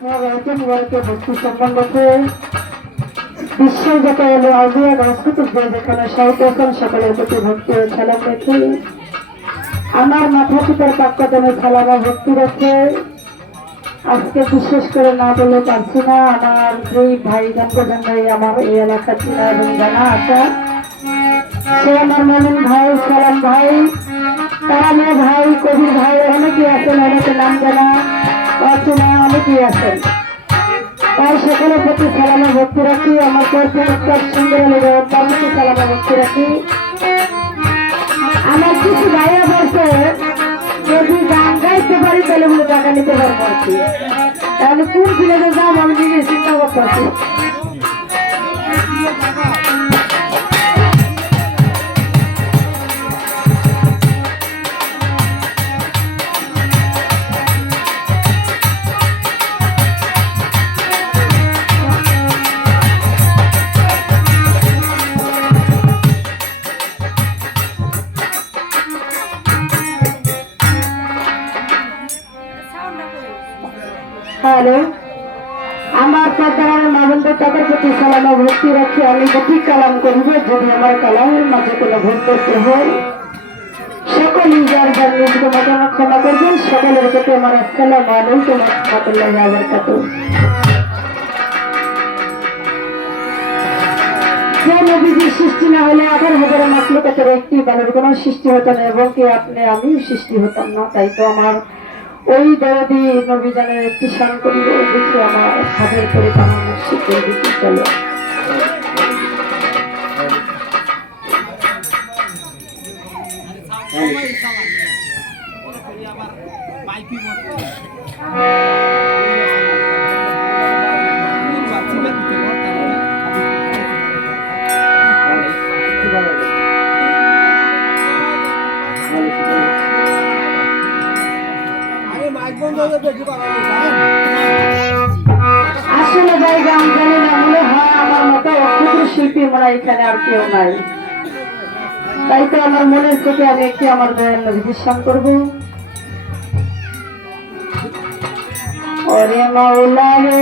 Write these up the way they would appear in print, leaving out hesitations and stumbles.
ভক্তি সম্বন্ধে বিশ্বজাত এলো আউলিয়া সংস্কৃতিক যে যেখানে সাহিত্য আছেন সকলের প্রতি ভক্তি ও সালাম রেখে আমার মাথা পিতার পাক্কাদানের সালামা ভক্তি রেখে আজকে বিশেষ করে না বলে পারছি না। আমার দুই ভাই জানতে আমার এই এলাকা চিনা এবং জানা আছে। সে আমার মমিন ভাই, সালাম ভাই, তারামে ভাই, কবির ভাই অনেকেই আছেন, অনেকে নাম জানা অচেনা অনেকেই আছেন। তাই সকলের প্রতি সালামে ভক্তি রাখি। আমার পরিষ্কার সুন্দর লেগে তার প্রতি সালামে ভক্তি রাখি। আমার কিছু ভাইয়া বলছে যদি গান গাইতে পারি তাহলে বলে টাকা নিতে পারবো আর কি। তাহলে কোন ফিলেতে যাবো আমি নিজে চিন্তা করতেছি। হ্যালো, আমার প্রতারণ মানন্দের টাকার প্রতি সালামা ভক্তি রাখি। আমি গতি কালাম করিব, যদি আমার কালামের মাঝে কোনো ভুল করতে হয় সকলেই যার যার নিজ ঘটনা ক্ষমা করবেন। সকলের প্রতি আমার আসসালাম আলাইকুম ওয়া রাহমাতুল্লাহি ওয়া বারাকাতুহু। যে নবীজির সৃষ্টি না হলে 18,000 মাখলুকাতের একটি বালুর কোনো সৃষ্টি হতো না এবং কি আপনি আমিও সৃষ্টি হতাম না। তাই তো আমার ওই দরদি নবীজানের একটি শান করিব, দেখি আমার হাতের করে বানানো শিখে দিতে চলো। আসলে ভাই গান জানি না, মনে হয় আমার মতো অক্ষুদ্র শিল্পী মনে এখানে আর কেউ নাই। তাই তো আমার মনের থেকে আমি একটি আমার দয়াল নবীজির শান করবো। ওরে মাওলা রে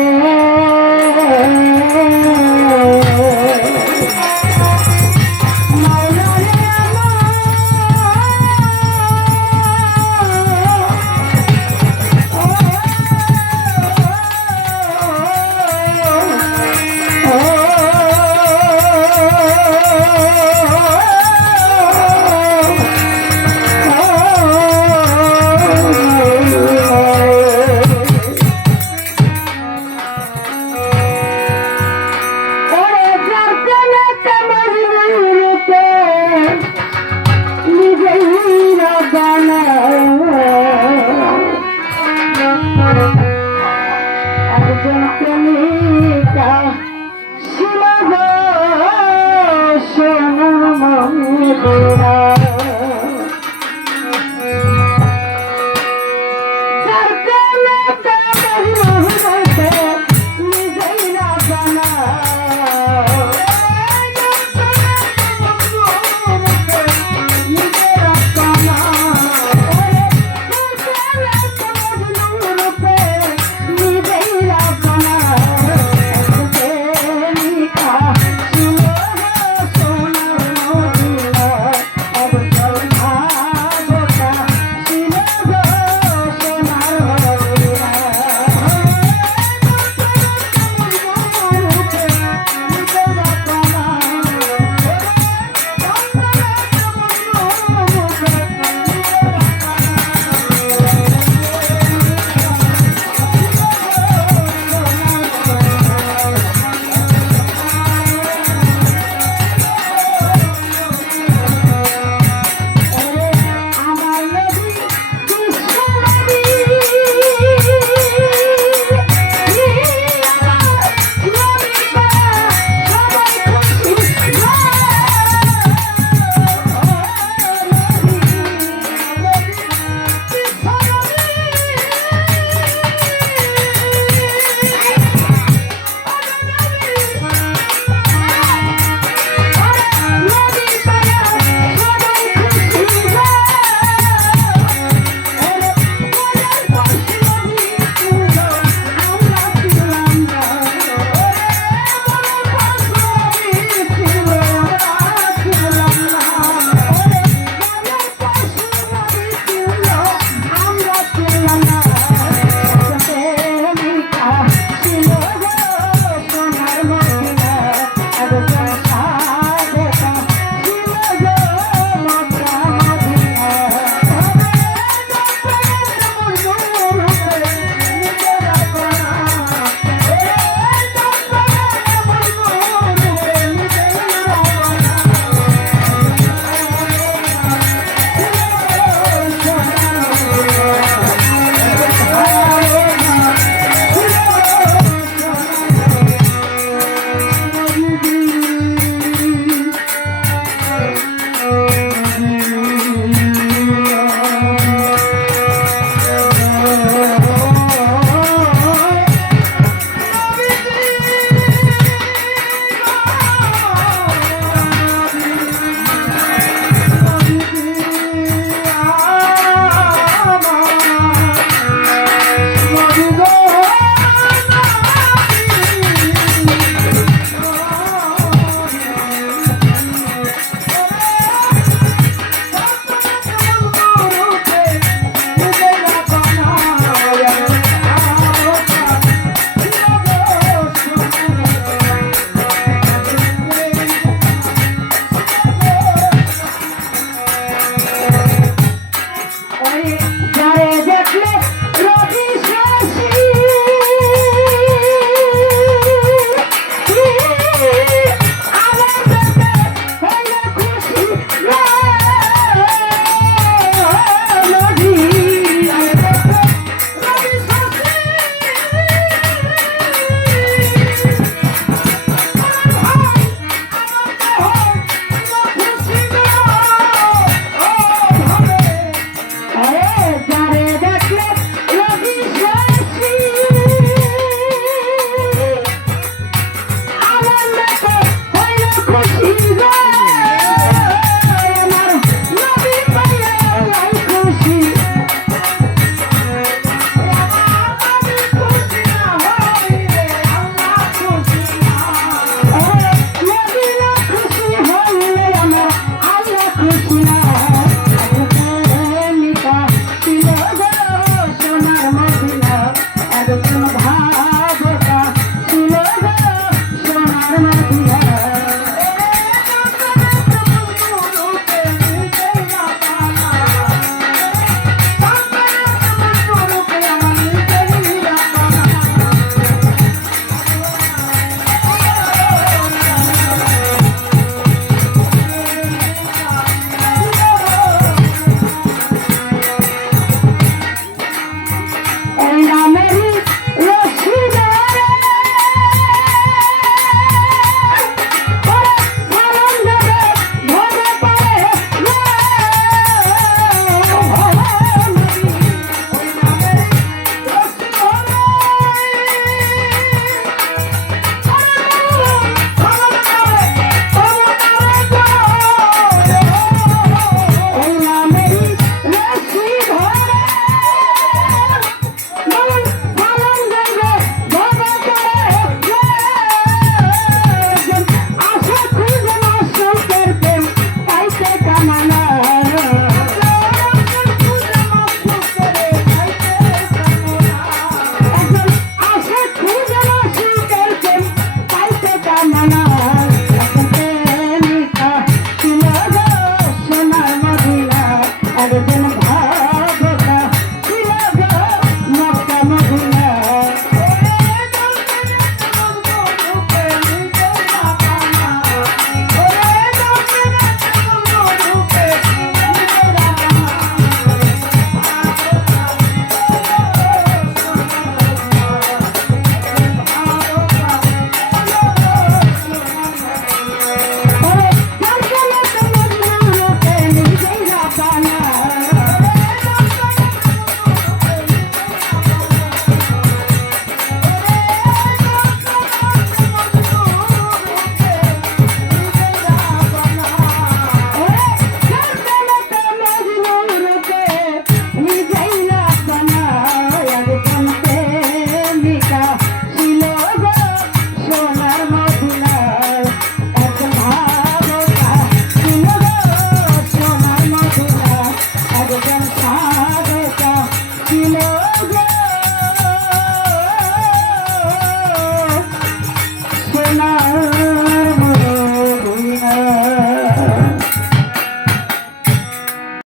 না